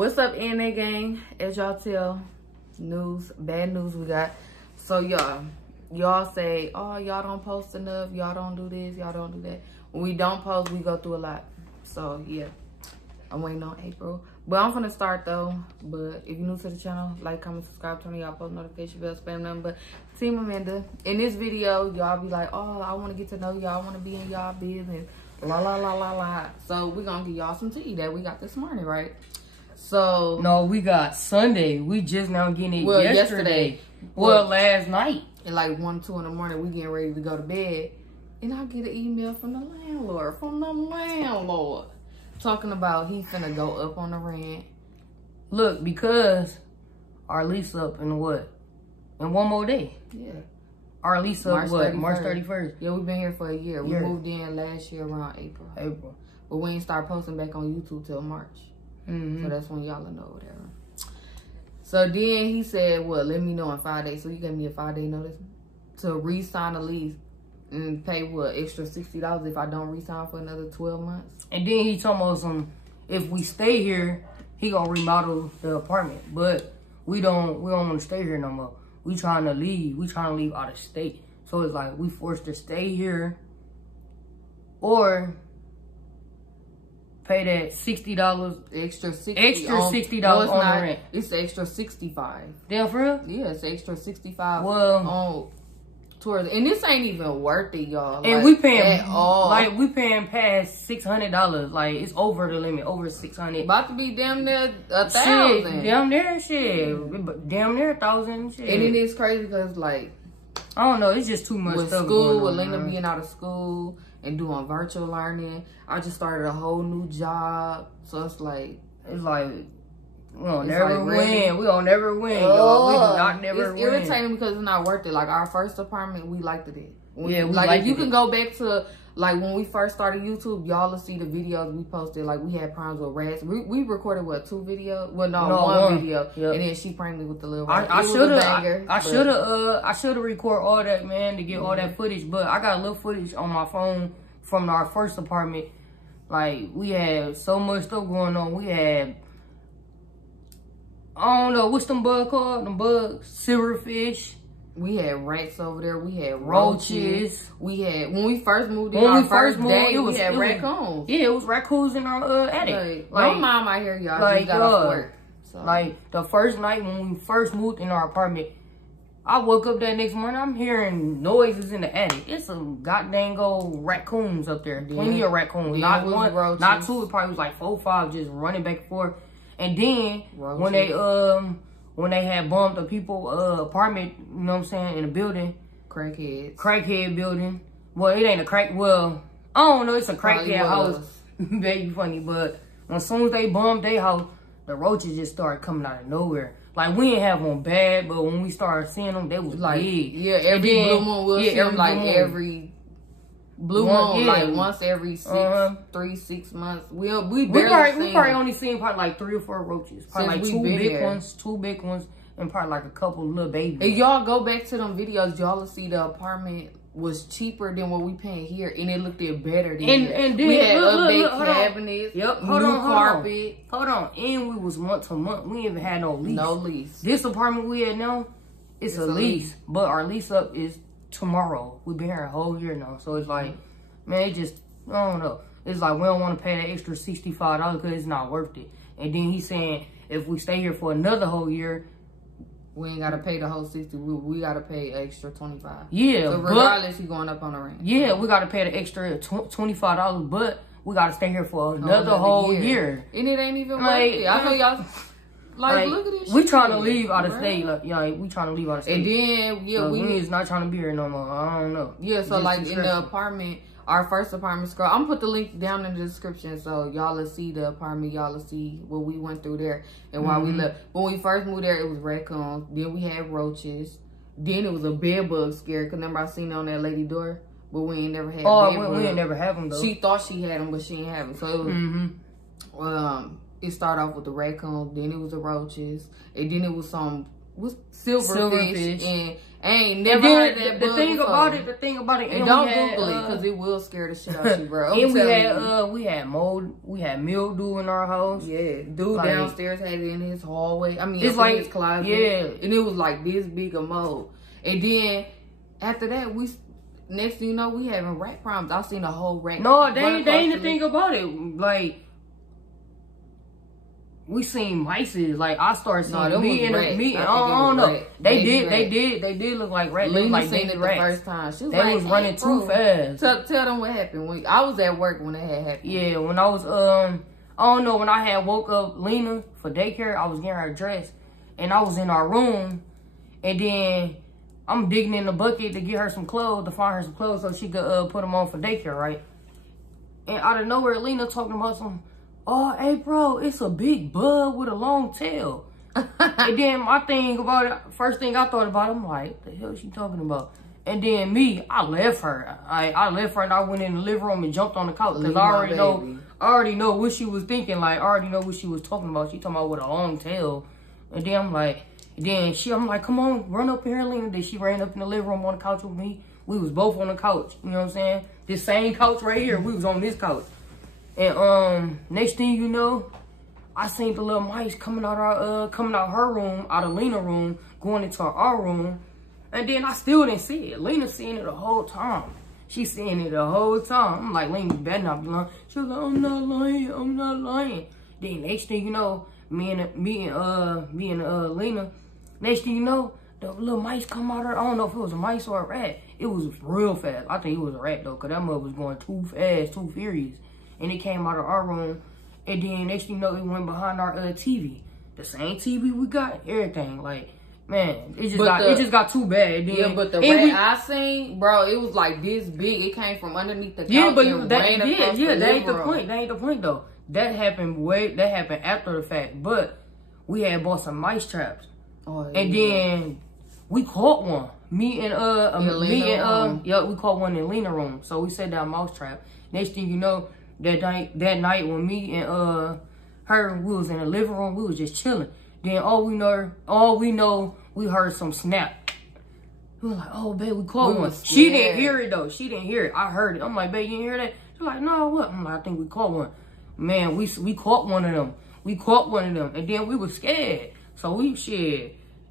What's up, NA gang? As y'all tell, bad news we got. So y'all say, oh, y'all don't post enough, y'all don't do this, y'all don't do that. When we don't post, we go through a lot. So yeah, I'm waiting on April. But I'm gonna start though. But if you're new to the channel, like, comment, subscribe, turn on y'all post notification bell, spam nothing but Team Amanda. In this video, y'all be like, oh, I wanna get to know y'all, I wanna be in y'all business. La la la la la. So we're gonna give y'all some tea that we got this morning, right? So no, we got Sunday. We just now getting it yesterday. Well, last night. At like 1, 2 in the morning, we getting ready to go to bed. And I get an email from the landlord, talking about he finna go up on the rent. Look, because our lease up in what? In one more day. Yeah. Our lease up March 31st. Yeah, we've been here for a year. We moved in last year around April. But we ain't start posting back on YouTube till March. So that's when y'all will know whatever. So then he said, well, let me know in 5 days. So you gave me a 5-day notice to re-sign a lease and pay what, extra $60 if I don't re-sign for another 12 months. And then he told us if we stay here, he gonna remodel the apartment. But we don't want to stay here no more. We trying to leave. We trying to leave out of state. So it's like we forced to stay here or pay that $60 extra $60 on the rent. It's extra $65. Damn, for real? Yeah, it's extra $65. Well, towards, and this ain't even worth it, y'all. And like, we paying at all. Like we paying past $600. Like it's over the limit, over $600. About to be damn near 1,000. Damn near shit. Damn near 1,000 shit. And it is crazy because like I don't know, it's just too much stuff school, going on, with Lena being out of school and doing virtual learning. I just started a whole new job. So it's like we don't never win. We don't never win, y'all. We do not never win. It's irritating because it's not worth it. Like our first apartment, we liked it. We like if you can go back to like when we first started YouTube, y'all will see the videos we posted. Like we had problems with rats. We recorded what, 2 videos? Well, no, one video. Yep. And then she pranked me with the little rat. I should have recorded all that, man, to get all that footage. But I got a little footage on my phone from our first apartment. Like we had so much stuff going on. We had, I don't know, what's them bugs called? Them bugs? Silverfish. We had rats over there. We had roaches. We had, when we first moved in, we had raccoons. Yeah, it was raccoons in our attic. Like, my mom out here, y'all, just got off work. So. Like, the first night when we first moved in our apartment, I woke up that next morning, I'm hearing noises in the attic. It's some goddamn old raccoons up there. Plenty of raccoons. Not one, roaches. Not 2. It probably was like 4 or 5 just running back and forth. And then, roaches. When they had bombed the people apartment, you know what I'm saying, in the building. Crackhead building. Well, it ain't a crack, well, I don't know, it's a crackhead house. Very funny, but as soon as they bombed their house, the roaches just started coming out of nowhere. Like, we didn't have them bad, but when we started seeing them, they was like big. Yeah, every blue moon, we'll see them like every blue moon, like once every 6 months. We probably only seen probably like 3 or 4 roaches. Probably like 2 big ones, and probably like a couple little babies. If y'all go back to them videos, y'all will see the apartment was cheaper than what we paying here, and it looked better than and then we had update cabinets, new carpet. Hold on, and we was month to month. We even had no lease. No lease. This apartment we had now, it's a lease, but our lease up is tomorrow. We've been here a whole year now, so it's like, man, it just, I don't know. It's like we don't want to pay that extra $65 because it's not worth it. And then he's saying if we stay here for another whole year, we ain't gotta pay the whole 60. We gotta pay extra 25. Yeah, so regardless, you going up on the rent. Yeah, we gotta pay the extra $25, but we gotta stay here for another whole year. And it ain't even worth it. I know y'all. Like, look at this. We trying to leave out of state. Like, we trying to leave out of state. And then, we is not trying to be here no more. I don't know. Yeah, so like in the apartment, our first apartment, scroll. I'm gonna put the link down in the description so y'all will see the apartment. Y'all will see what we went through there and why we left. When we first moved there, it was raccoons. Then we had roaches. Then it was a bed bug scare. Cause remember I seen it on that lady door, but we ain't never had. We ain't never have them though. She thought she had them, but she ain't have them. So it was. It started off with the raccoons. Then it was the roaches, and then it was some silverfish, and I ain't never heard that. The thing about it, and don't Google it because it will scare the shit out of you, bro. And we had mold, we had mildew in our house. Yeah, dude like, downstairs had it in his hallway. I mean, it's like his closet. Yeah, and it was like this big of mold. And then after that, next thing you know, we having rat problems. I seen a whole rat. No, they ain't the thing about it. Like, we seen mice. Like, I started seeing I don't know. They did look like rats. Lena like seen it the first time. She was they was running too fast. Tell them what happened. I was at work when it had happened. Yeah, when I was I don't know, when I had woke up Lena for daycare, I was getting her dressed, and I was in our room, and then I'm digging in the bucket to get her some clothes, to find her some clothes so she could put them on for daycare, right? And out of nowhere, Lena talking about some, oh, hey, bro, it's a big bug with a long tail. And then my thing about it, first thing I thought about, I'm like, what the hell is she talking about? And then I left her. I left her and I went in the living room and jumped on the couch because I already know what she was thinking. Like, I already know what she was talking about. She talking about with a long tail. And then I'm like, I'm like, come on, run up here, Lena. Then she ran up in the living room on the couch with me. We was both on the couch. You know what I'm saying? This same couch right here. We was on this couch. And next thing you know, I seen the little mice coming out her room, out of Lena's room, going into our room. And then I still didn't see it. Lena seeing it the whole time. She seeing it the whole time. I'm like, Lena, you better not be lying. She was like, I'm not lying. Then next thing you know, me and Lena, next thing you know, the little mice come out of her. I don't know if it was a mice or a rat. It was real fast. I think it was a rat though, because that mother was going too fast, too furious. And it came out of our room. And then next thing you know, it went behind our TV. The same TV we got, everything. Like, man, it just got too bad. Then, yeah, but the rat I seen, bro, it was like this big. It came from underneath the couch. Yeah, but that ain't the point. That ain't the point though. That happened after the fact. But we had bought some mice traps. Oh, yeah. And then we caught one. We caught one in Lena's room. So we set down mouse trap. Next thing you know, that night when me and her, we was in the living room, we was just chilling. Then all we know, we heard some snap. We were like, oh, babe, we caught one. She didn't hear it though. She didn't hear it. I heard it. I'm like, babe, you didn't hear that? She's like, no, what? I'm like, I think we caught one. Man, we caught one of them. We caught one of them, and then we were scared. So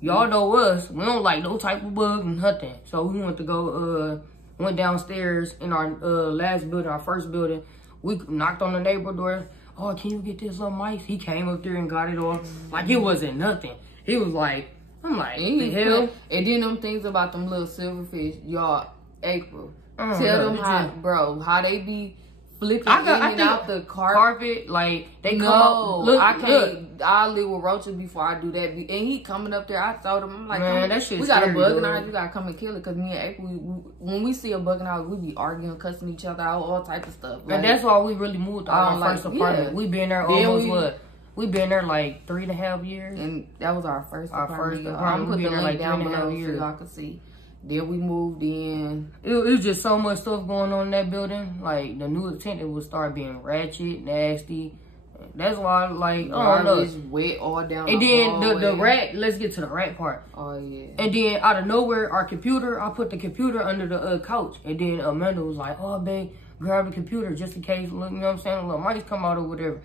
y'all know us. We don't like no type of bug and nothing. So we went downstairs in our last building, our first building. We knocked on the neighbor door. Oh, can you get this little mice? He came up there and got it off. Like, it wasn't nothing. He was like, I'm like, the hell? And then them things about them little silverfish, y'all, April. Tell them how they be flipping out the carpet. Like, they come up. Look, I can't. I live with roaches before I do that. And he coming up there. I told him, I'm like, man, that shit's we got a bug in our house. You gotta come and kill it. Because me and April, when we see a bug in our house, we be arguing, cussing each other out, all type of stuff. Like, and that's why we really moved out our first apartment. We been there almost we been there like 3.5 years. And that was our first apartment. I'm putting the link down below so y'all can see. Then we moved in. It was just so much stuff going on in that building. Like, the new tenant would start being ratchet, nasty. That's why, like, I don't know. Wet all down. And then the rat, let's get to the rat part. Oh, yeah. And then out of nowhere, I put the computer under the couch. And then Amanda was like, oh, babe, grab the computer just in case, you know what I'm saying, a little mice come out or whatever.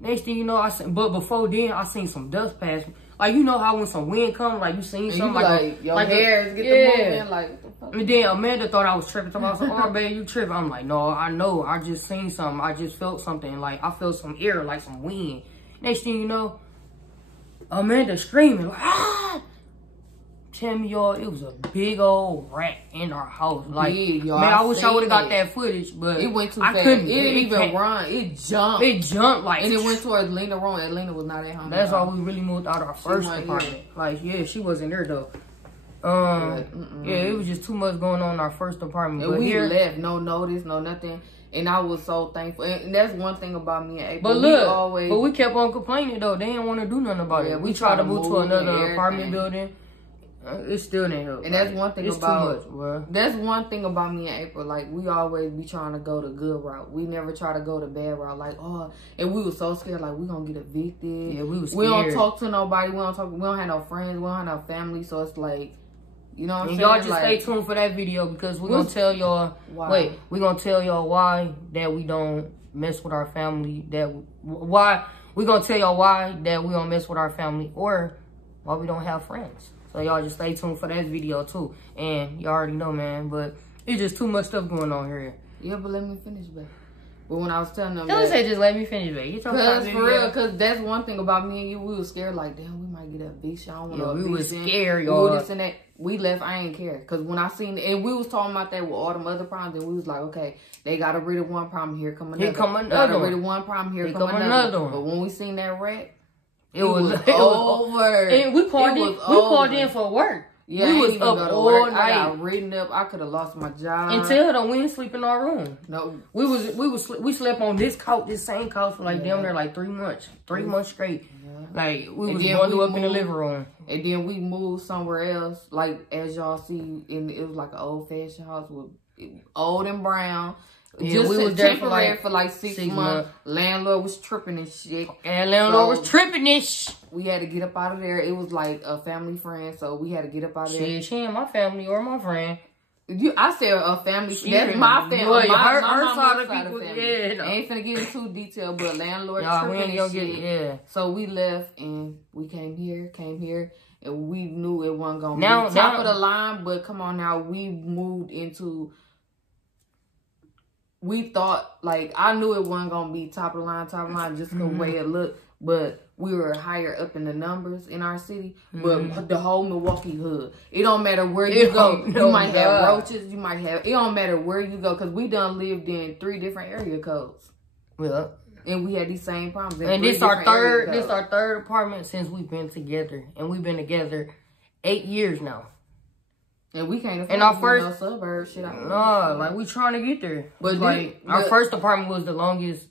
Next thing you know, but before then, I seen some dust pass me. Like, you know how when some wind comes, like, you seen something like your hairs get the movement, like, what the fuck? And then Amanda thought I was tripping. I was like, oh, babe, you tripping. I'm like, no, I know. I just seen something. I just felt something. Like, I felt some air, like some wind. Next thing you know, Amanda screaming, like, ah! Tell me, y'all, it was a big old rat in our house. Like, man, I wish I would have got that footage, but it went too fast. It didn't even run. It jumped. It jumped, like, and it went towards Lena's room, and Lena was not at home. That's why we really moved out of our first apartment. Like, yeah, she wasn't there though. Yeah, it was just too much going on in our first apartment. And we left, no notice, no nothing. And I was so thankful. And that's one thing about me and April. But look, but we kept on complaining though. They didn't want to do nothing about it. We tried to move to another apartment building. It still ain't help. And that's one thing it's about too much, bro. That's one thing about me and April. Like, we always be trying to go the good route. We never try to go the bad route. Like, and we was so scared. Like, we gonna get evicted. Yeah, we was scared. We don't talk to nobody. We don't have no friends. We don't have no family. So it's like, you know what I'm saying? Y'all just stay tuned for that video because we're gonna tell y'all. Wait, we're gonna tell y'all why that we don't mess with our family. Why we gonna tell y'all why that we don't mess with our family, or why we don't have friends. So y'all just stay tuned for that video too. And y'all already know, man. But it's just too much stuff going on here. Yeah, but let me finish, babe. But when I was telling them, don't say just let me finish, babe. Because for real, because that's one thing about me and you. We was scared, like, damn, we might get a eviction. I don't want to eviction. We was scared, y'all. This and that. We left. I ain't care. Because when I seen it, and we was talking about that with all them other problems, and we was like, okay, they got rid of one problem. Here come another. Got rid of one problem. Here come another one. But when we seen that wreck, it was over. And we called in for work. Yeah, we was up all night. I got written up. I could have lost my job. Until we didn't sleep in our room. No, we slept on this couch, this same couch for like damn near like 3 months, 3 months straight. Yeah. Like we was bundled up in the living room. And then we moved somewhere else. Like as y'all see, it was like an old fashioned house with old and brown. Yeah, we was temporary for like 6 months. Landlord was tripping and shit. And landlord was tripping and shit. We had to get up out of there. It was like a family friend, so we had to get up out of there. She ain't my family or my friend. I said a family. That's my family. Her side of people. Yeah, I ain't finna get into detail, but landlord tripping and shit. So we left and we came here, and we knew it wasn't gonna be top of the line. But come on now, we moved into. We thought, like, I knew it wasn't going to be top of the line just the way it looked. But we were higher up in the numbers in our city. But the whole Milwaukee hood, it don't matter where you go. You might have roaches. It don't matter where you go. Because we done lived in 3 different area codes. Yeah. And we had these same problems. And this our third apartment since we've been together. And we've been together 8 years now. And we can't afford our first no suburbs. Shit, like we trying to get there. But like our first apartment was the longest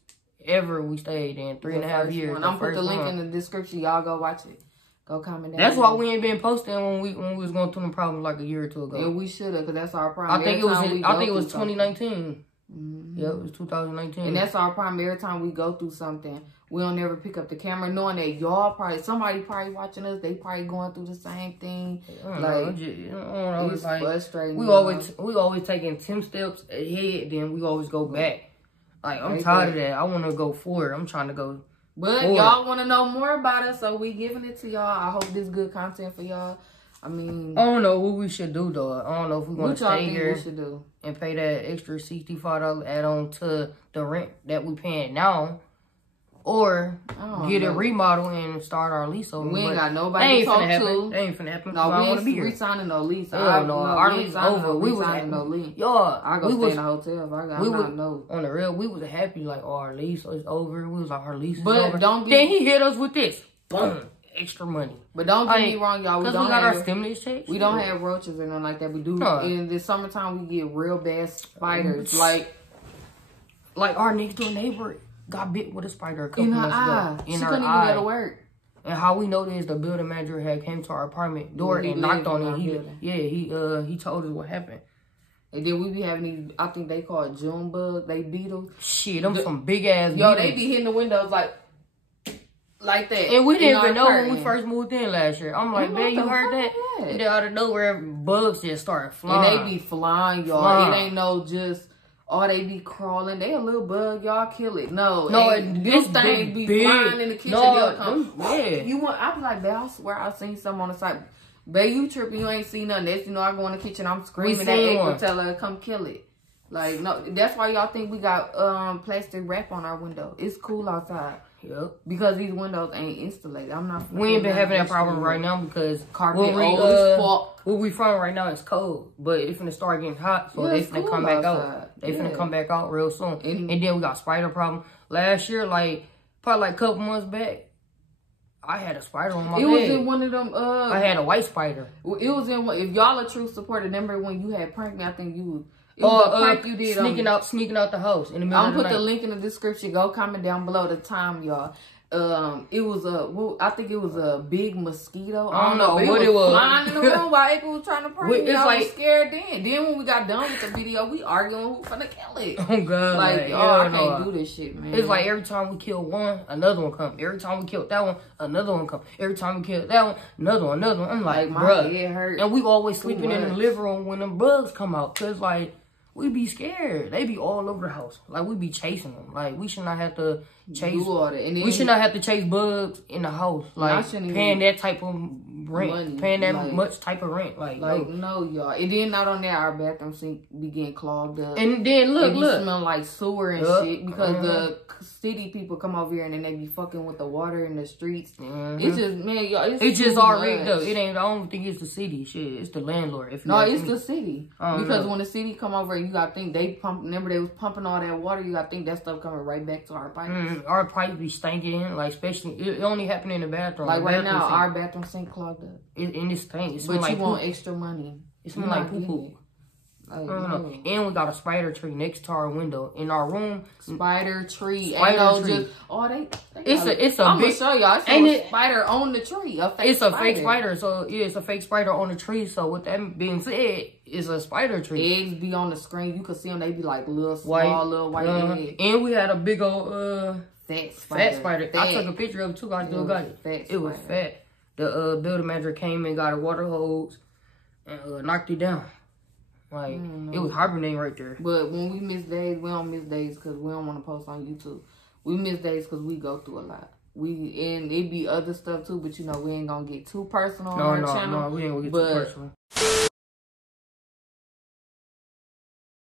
ever we stayed in, 3.5 years. I'm put the link in the description. Y'all go watch it. Go comment down. That's why we ain't been posting when we was going through the problems like a year or 2 ago. And we should have, because that's our problem. I think it was 2019. Yeah, it was 2019. And that's our problem. Every time we go through something, we don't ever pick up the camera, knowing that somebody probably watching us. They probably going through the same thing. It's frustrating. We always taking 10 steps ahead, then we always go back. Like I'm tired of that. I want to go forward. I'm trying to go. But y'all want to know more about us, so we giving it to y'all. I hope this good content for y'all. I mean, I don't know what we should do though. I don't know if we want to stay here do? And pay that extra $65 add on to the rent that we paying now, or get a remodel and start our lease over. We ain't got nobody to talk to. That ain't finna happen. No, we ain't re-signing no lease. Our lease over. We was happy. No lease. Y'all, I go stay in a hotel if I got no. On the real, we was happy like our lease is over. We was like our lease is over. Then he hit us with this. Boom. Extra money. But don't get me wrong, y'all. We got our stimulus checks. We don't have roaches or nothing like that. We do. In the summertime, we get real bad spiders. Like our next door neighbor got bit with a spider a couple months ago. She couldn't even go to work. And how we know this, the building manager had came to our apartment door and knocked on it. He told us what happened. And then we be having these, I think they call it June bug. They beetles. Shit, them some big ass beetles. They be hitting the windows like that. And we didn't even know when we first moved in last year. I'm like, man, you heard that? And then out of nowhere, bugs just start flying. And they be flying, y'all. It ain't no just, they be crawling. They a little bug, y'all kill it. No, this thing be flying in the kitchen. I be like, babe, I swear I seen something on the side. Babe, you tripping, you ain't seen nothing. Next, I go in the kitchen, I'm screaming at April, tell her to come kill it. Like, no, that's why y'all think we got plastic wrap on our window. It's cool outside. Yep. Because these windows ain't insulated. We ain't been having that problem right now because carpet where we from right now is cold. But it's gonna start getting hot, so they finna come back out. They finna come back out real soon. And then we got spider problem. Last year, probably a couple months back, I had a spider on my bed. It was in one of them. I had a white spider. It was in one. If y'all a true supporter, remember when you had pranked me? I think you was. It was a prank you did sneaking out the house in the middle of the night. I'm put the link in the description. Go comment down below the time, y'all. It was I think it was a big mosquito. I don't know what it was. Flying in the room while April was trying to pray. It's like, I was scared then. Then when we got done with the video, we arguing who's finna kill it. Oh God! Like, I can't do this shit, man. It's like every time we kill one, another one come. Every time we kill that one, another one come. Every time we kill that one, another one. I'm like, bruh. My head hurt. And we always sleeping in the living room when them bugs come out, cause like we be scared. They be all over the house. Like we be chasing them. Like we should not have to chase. We should not have to chase bugs in the house. Like paying that type of rent, money, paying that like, much type of rent. Like no, y'all. And then not on that, our bathroom sink be getting clogged up. And then look, smell like sewer and shit because the city people come over here and then they be fucking with the water in the streets. It's just, man, y'all. It's just already though. It ain't. I don't think it's the city. Shit, it's the landlord. If it's the city because when the city come over, you gotta think they pump. Remember they was pumping all that water. You gotta think that stuff coming right back to our pipes. Our pipes be stinking. Like especially it only happen in the bathroom. Like right now, our bathroom sink clogged up. And it's stinks. But you want extra money. It smells like poo-poo. And we got a spider tree next to our window in our room. Spider tree. It's a I'm big. Gonna show y'all. It's a spider on the tree. It's a fake spider. So yeah, it's a fake spider on the tree. So with that being said, it's a spider tree. Eggs be on the screen. You can see them. They be like little small, little white eggs. And we had a big old fat spider. I took a picture of it too. I still got it. It was fat. The building manager came and got a water hose and knocked it down. Like, it was hibernating right there. But when we miss days, we don't miss days because we don't want to post on YouTube. We miss days because we go through a lot. And it be other stuff too, but you know, we ain't going to get too personal on our channel. No, we ain't going to get too personal.